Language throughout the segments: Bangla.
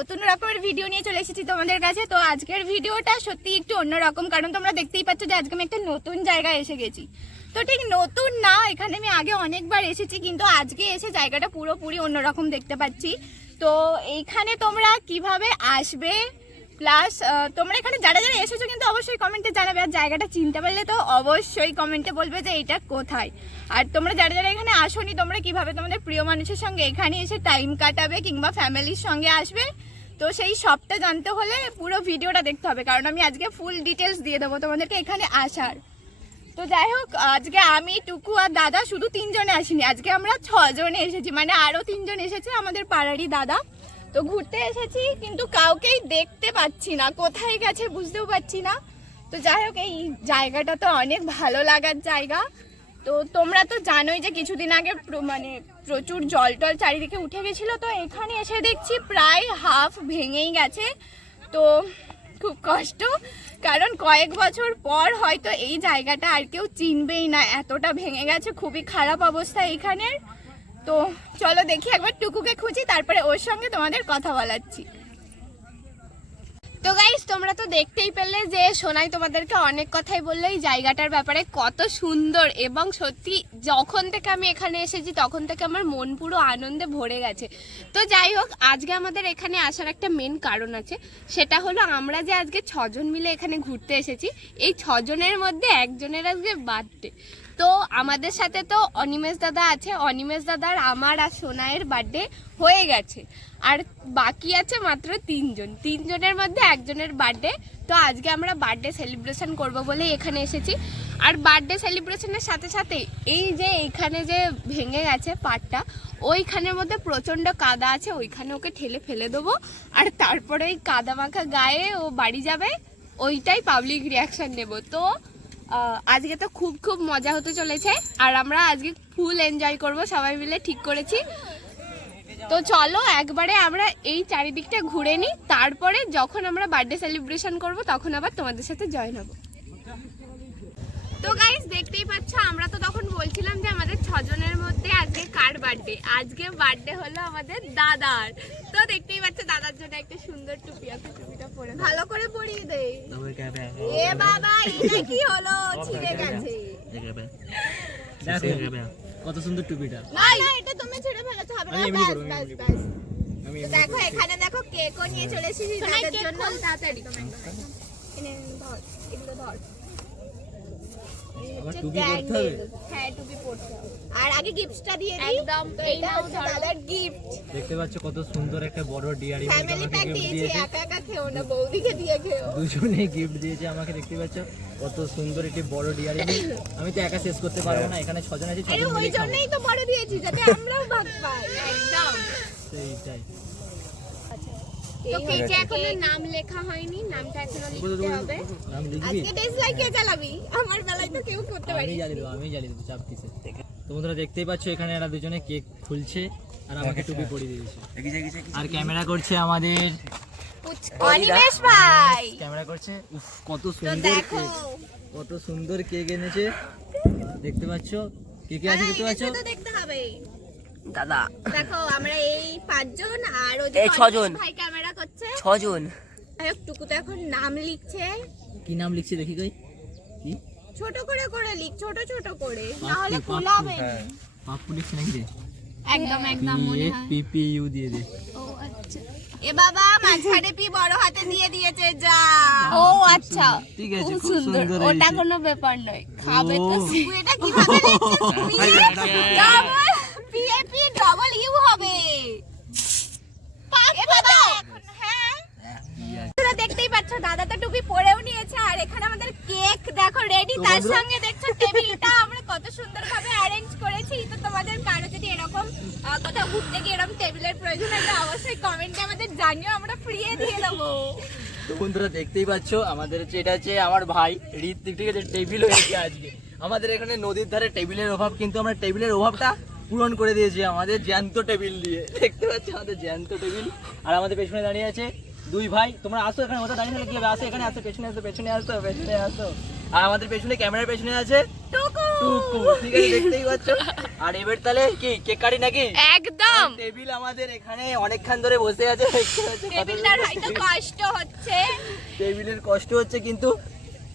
নতুন রকমের ভিডিও নিয়ে চলে এসেছি তোমাদের কাছে। তো আজকের ভিডিওটা সত্যি একটু অন্যরকম, কারণ তোমরা দেখতেই পাচ্ছ যে আজকে আমি একটা নতুন জায়গায় এসে গেছি। তো ঠিক নতুন না, এখানে আমি আগে অনেকবার এসেছি, কিন্তু আজকে এসে জায়গাটা পুরোপুরি অন্যরকম দেখতে পাচ্ছি। তো এইখানে তোমরা কিভাবে আসবে, প্লাস তোমরা এখানে যারা যারা এসেছো কিন্তু অবশ্যই কমেন্টে জানাবে, আর জায়গাটা চিনতে পারলে তো অবশ্যই কমেন্টে বলবে যে এটা কোথায়। আর তোমরা যারা যারা এখানে আসোনি, তোমরা কিভাবে তোমাদের প্রিয় মানুষের সঙ্গে এখানে এসে টাইম কাটাবে কিংবা ফ্যামিলির সঙ্গে আসবে, তো সেই সবটা জানতে হলে পুরো ভিডিওটা দেখতে হবে, কারণ আমি আজকে ফুল ডিটেলস দিয়ে দেবো তোমাদেরকে এখানে আসার। তো যাই হোক, আজকে আমি, টুকু আর দাদা শুধু 3 জনে আসিনি, আজকে আমরা 6 জনে এসেছি, মানে আরও 3 জন এসেছে আমাদের পাড়ারই দাদা। তো ঘুরতে এসেছি, কিন্তু কাউকেই দেখতে পাচ্ছি না, কোথায় গেছে বুঝতেও পারছি না। তো যাই হোক, এই জায়গাটা তো অনেক ভালো লাগার জায়গা। তো তোমরা তো জানোই যে কিছুদিন আগে মানে প্রচুর জল টল চারিদিকে উঠে গেছিলো। তো এখানে এসে দেখছি প্রায় হাফ ভেঙেই গেছে। তো খুব কষ্ট, কারণ কয়েক বছর পর হয়তো এই জায়গাটা আর কেউ চিনবেই না, এতটা ভেঙে গেছে, খুবই খারাপ অবস্থা এইখানের। তো চলো দেখি একবার টুকুকে খুঁজি, তারপরে ওর সঙ্গে তোমাদের কথা বলাচ্ছি। তো গাইস, তোমরা তো দেখতেই পেলে যে সোনাই তোমাদেরকে অনেক কথাই বললো এই জায়গাটার ব্যাপারে, কত সুন্দর। এবং সত্যি যখন থেকে আমি এখানে এসেছি তখন থেকে আমার মন পুরো আনন্দে ভরে গেছে। তো যাই হোক, আজকে আমাদের এখানে আসার একটা মেন কারণ আছে, সেটা হলো আমরা যে আজকে 6 জন মিলে এখানে ঘুরতে এসেছি, এই 6 জনের মধ্যে একজনের আজকে বার্থডে। তো আমাদের সাথে তো অনিমেষ দাদা আছে, অনিমেষ দাদার, আমার আর সোনাইয়ের বার্থডে হয়ে গেছে, আর বাকি আছে মাত্র 3 জন। 3 জনের মধ্যে একজনের বার্থডে। তো আজকে আমরা বার্থডে সেলিব্রেশন করব বলে এখানে এসেছি। আর বার্থডে সেলিব্রেশনের সাথে সাথে এই যে এইখানে যে ভেঙে গেছে পাটটা, ওইখানের মধ্যে প্রচণ্ড কাদা আছে, ওইখানে ওকে ঠেলে ফেলে দেবো, আর তারপরে ওই কাদা মাখা গায়ে ও বাড়ি যাবে, ওইটাই পাবলিক রিয়াকশন নেব। তো আজকে তো খুব খুব মজা হতে চলেছে, আর আমরা আজকে ফুল এনজয় করব সবাই মিলে ঠিক করেছি। তো চলো একবারে আমরা এই চারিদিকটা ঘুরে নিই, তারপরে যখন আমরা বার্থডে সেলিব্রেশন করব তখন আবার তোমাদের সাথে জয়েন হব। তো গাইস, দেখতেই পাচ্ছ, আমরা তো তখন বলছিলাম যে আমাদের 6 জনের মধ্যে আজকে কার বার্থডে। আজকে বার্থডে হলো আমাদের দাদার। তো দেখতেই পাচ্ছ, দাদার জন্য একটা সুন্দর টুপি আছে, টুপিটা পরে ভালো করে পরিয়ে দে। এ বাবা, এটা কি হলো, ছিঁড়ে গেছে। কত সুন্দর টুপিটা। না না, এটা তুমি ছিঁড়ে ফেলেছো, হবে না। বাস বাস বাস। দেখো এখানে দেখো, কেকও নিয়ে চলে এসেছি দাদার জন্য। তাড়াতাড়ি এনে ধর, এগুলো ধর। টুপি পরতে হবে? হ্যাঁ, টুপি পরতে হবে। আর আগে গিফটটা দিয়ে দিই। একদম, এই নাও দাদার গিফট। দেখতে পাচ্ছ কত সুন্দর একটা বড় ডিয়ারি ফ্যামিলি প্যাক দিয়েছে, একা একা খেও না, বৌদিকে দিয়ে খেও। দুজনেই গিফট দিয়েছে আমাকে। দেখতে পাচ্ছ কত সুন্দর একটি বড় ডিয়ারি। আমি তো একা শেষ করতে পারবো না, এখানে 6 জন আছে, 6 জন মিলে ওই জন্যই তো বড় দিয়েছি, যাতে আমরাও ভাগ পাই। একদম সেইটাই। তো কেকে এখনো নাম লেখা হয়নি, নামটা এখনো লিখতে হবে। নাম লিখবি? আজকে ডেজলাই কে চালাবি? আমার বেলায় তো কেউ করতে পারি। আমি জ্বালিয়ে দেবো, চাপ কিসে। তো বন্ধুরা দেখতেই পাচ্ছ, এখানে এরা দুজনে কেক খুলছে আর আমাকে টুপি পরিয়ে দিয়েছে। আর ক্যামেরা করছে আমাদের অনিমেষ ভাই। ক্যামেরা করছে। উফ, কত সুন্দর কেক, কত সুন্দর কেক এনেছে। দেখতে পাচ্ছ কেকে আছে, দেখতে পাচ্ছ? তো দেখতে হবে দাদা। দেখো, আমরা এই 5 জন, আর ওই এই 6 জন ভাই ক্যামেরা করছে 6 জন। টুকু তো এখন নাম লিখছে। কি নাম লিখছে দেখি কই? কি ছোট করে করে লিখ, ছোট ছোট করে, পাপ্পু, না হলে পাপ্পু। খোলা হবে না। পাপ্পু লিখছে নাকি রে? একদম একদম মনে হয়। পিপিইউ দিয়ে দে। ও আচ্ছা, এ বাবা মাঝখানে পি বড় হাতে দিয়ে দিয়েছে, যা। ও আচ্ছা, ঠিক আছে, খুব সুন্দর ওটা হয়েছে। কোনো ব্যাপার নয়, খাবে তো। ও। এটা কিভাবে লিখছিস? ডাবল পিএপি ডাবল ইউ হবে। এ বাবা, হ্যাঁ, তোমরা দেখতেই পাচ্ছ দাদা তো টুপি পরেও নিয়েছে, আর এখানে আমাদের কেক দেখো রেডি, তার সঙ্গে দেখছো টেবিলটা আমরা কত সুন্দরভাবে অ্যারেঞ্জ করেছি। তো তোমাদের কারো যদি এরকম কোথাও ঘুরতে গিয়ে এরকম টেবিলের প্রয়োজন হয়, অবশ্যই কমেন্টে আমাদের জানিও, আমরা ফ্রিয়ে দিয়ে দেবো। তো বন্ধুরা দেখতেই পাচ্ছ, আমাদের হচ্ছে, এটা হচ্ছে আমার ভাই ঋত্বিক, ঠিক আছে? টেবিল হয়েছে আজকে আমাদের এখানে, নদীর ধারে টেবিলের অভাব, কিন্তু আমরা টেবিলের অভাবটা পূরণ করে দিয়েছি আমাদের জ্যান্ত টেবিল দিয়ে। দেখতে পাচ্ছ আমাদের জ্যান্ত টেবিল। আর আমাদের পেছনে দাঁড়িয়ে আছে 2 ভাই। তোমরা আসো এখানে, ওটা দাঁড়িয়ে থাকলে কি হবে? আসো এখানে, আসো, পেছনে আসো, পেছনে আসো, পেছনে আসো। আর আমাদের পেছনে ক্যামেরার পেছনে আছে টুকু। টুকু, ঠিক আছে দেখতেই পাচ্ছ। আর এবার তাহলে কি কেক কাটি নাকি? একদম। টেবিল আমাদের এখানে অনেকক্ষণ ধরে বসে আছে, দেখতে পাচ্ছ কত টেবিলটার হয়তো কষ্ট হচ্ছে। টেবিলের কষ্ট হচ্ছে কিন্তু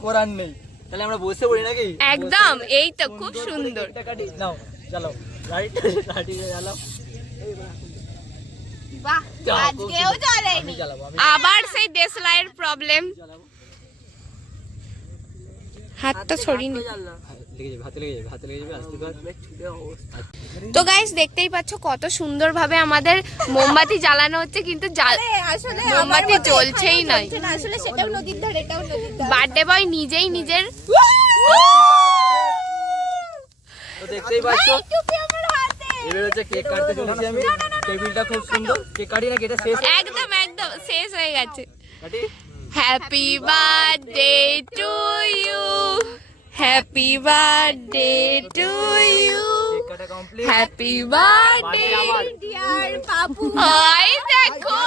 করার নেই। তাহলে আমরা বসে পড়ি নাকি? একদম, বসে এই তো খুব করে সুন্দর। কেকটা কাটি। নাও চলো লাইট জ্বালাও। বাহ, আজকেও আমি জ্বলেনি। জ্বালাবো, আমি আবার সেই দেশলাইয়ের প্রবলেম। জ্বালাবো। হাতটা সরিয়ে নি। লেগে যাবে, হাতে লেগে যাবে, হাতে লেগে যাবে, আস্তে কর। তো গাইস দেখতেই পাচ্ছ কত সুন্দরভাবে আমাদের মোমবাতি জ্বালানো হচ্ছে, কিন্তু আসলে মোমবাতি জ্বলছেই নাই। আসলে সেটাও নদীর ধারে, এটাও নদীর ধারে। বার্থডে বয় নিজেই নিজের তো দেখতেই পাচ্ছ টুপি আমার হাতে। এবার হচ্ছে কেক কাটতে চলেছি আমি। টেবিলটা খুব সুন্দর। কেক কাটি নাকি? এটা শেষ একদম একদম শেষ হয়ে গেছে। কাটি। Happy birthday to you, happy birthday to you, cake কাটা কমপ্লিট। হ্যাপি বার্থডে ডিয়ার বাবু। আই দেখো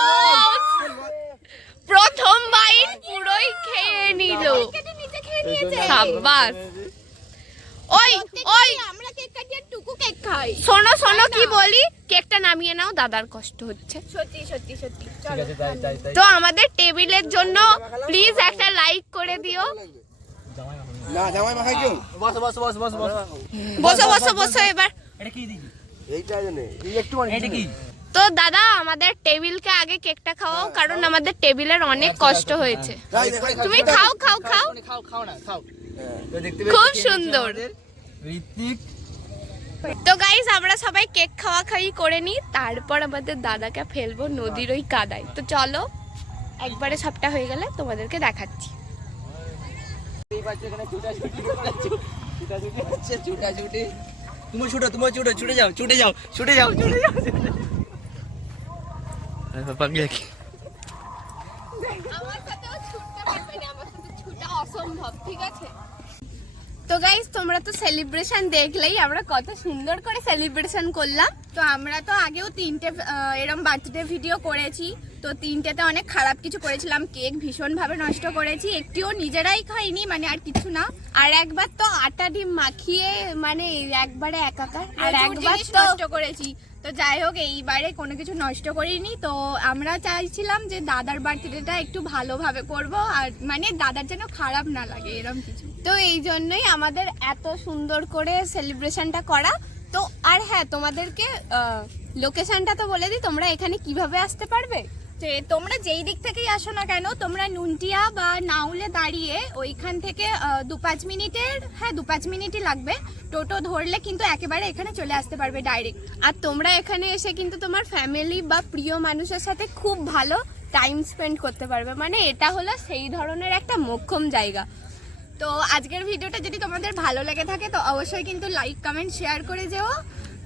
প্রথম বাইট পুরোই খেয়ে নিল। কেটে নিচে খেয়ে নিয়েছে। সাব্বাস। ওই ওই আমরা কেক কাটি আর টুকু কেক খাই। শোনো শোনো কি বলি, কেকটা নামিয়ে নাও, দাদার কষ্ট হচ্ছে। সত্যি সত্যি সত্যি। ঠিক আছে, তাই তাই তাই। তো আমাদের টেবিলের জন্য প্লিজ একটা লাইক করে দিও। না জামাই মাখাই কেউ বসো বসো বসো বসো বসো। বসো বসো বসো এবার। এটা কি দিবি? এইটা জানে এই একটু মানে এটা কি? তো দাদা আমাদের টেবিলকে আগে কেকটা খাওয়াও, কারণ আমাদের টেবিলের অনেক কষ্ট হয়েছে। তুমি খাও খাও খাও। খাও খাও না খাও। তো দেখতে খুব পেয়েছো, সুন্দর। আমাদের ঋত্বিক। তো গাইস আমরা সবাই কেক খাওয়া খাই করে নিই, তারপর আমাদের দাদাকে ফেলবো নদীর ওই কাদায়। তো চলো একবারে সবটা হয়ে গেলে তোমাদেরকে দেখাচ্ছি। এই বাচ্চা এখানে ছুটাছুটি করছে। ছুটাছুটি হচ্ছে, ছুটাছুটি। তুমি ছুটো, ছুটে যাও, ছুটে যাও, ছুটে যাও, ছুটে যাও। পাগলি কি? আমার সাথেও ছুটতে পারবে না, আমার সাথে ছুটা অসম্ভব, ঠিক আছে? তো গাইস তোমরা তো সেলিব্রেশন দেখলেই, আমরা কত সুন্দর করে সেলিব্রেশন করলাম। তো আমরা তো আগেও 3টে এরম বার্থডে ভিডিও করেছি। তো 3টেতে অনেক খারাপ কিছু করেছিলাম, কেক ভীষণ ভাবে নষ্ট করেছি, একটিও নিজেরাই খাইনি, মানে আর কিছু না। আর একবার তো আটা ডিম মাখিয়ে মানে একবারে একাকার, আর প্রচুর একবার জিনিস তো নষ্ট করেছি। তো যাই হোক, এইবারে কোনো কিছু নষ্ট করিনি। তো আমরা চাইছিলাম যে দাদার বার্থডেটা একটু ভালোভাবে করব, আর মানে দাদার যেন খারাপ না লাগে এরকম কিছু। তো এই জন্যই আমাদের এত সুন্দর করে সেলিব্রেশনটা করা। তো আর হ্যাঁ, তোমাদেরকে লোকেশনটা তো বলে দিই, তোমরা এখানে কিভাবে আসতে পারবে। যে তোমরা যেই দিক থেকেই আসো না কেন, তোমরা নুনটিয়া বা নাউলে দাঁড়িয়ে ওইখান থেকে 2-5 মিনিটের, হ্যাঁ 2-5 মিনিটই লাগবে, টোটো ধরলে কিন্তু একেবারে এখানে চলে আসতে পারবে ডাইরেক্ট। আর তোমরা এখানে এসে কিন্তু তোমার ফ্যামিলি বা প্রিয় মানুষের সাথে খুব ভালো টাইম স্পেন্ড করতে পারবে। মানে এটা হলো সেই ধরনের একটা মোক্ষম জায়গা। তো আজকের ভিডিওটা যদি তোমাদের ভালো লেগে থাকে তো অবশ্যই কিন্তু লাইক কমেন্ট শেয়ার করে যেও।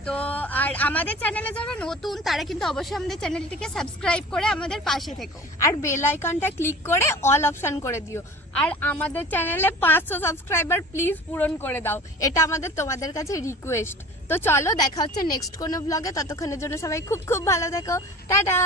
তো আর আমাদের চ্যানেলে যারা নতুন তারা কিন্তু অবশ্যই আমাদের চ্যানেলটিকে সাবস্ক্রাইব করে আমাদের পাশে থেকো। আর বেল আইকনটা ক্লিক করে অল অপশন করে দিও। আর আমাদের চ্যানেলে 500 সাবস্ক্রাইবার প্লিজ পূরণ করে দাও, এটা আমাদের তোমাদের কাছে রিকোয়েস্ট। তো চলো দেখা হচ্ছে নেক্সট কোনো ব্লগে, ততক্ষণের জন্য সবাই খুব খুব ভালো থেকো, টাটা।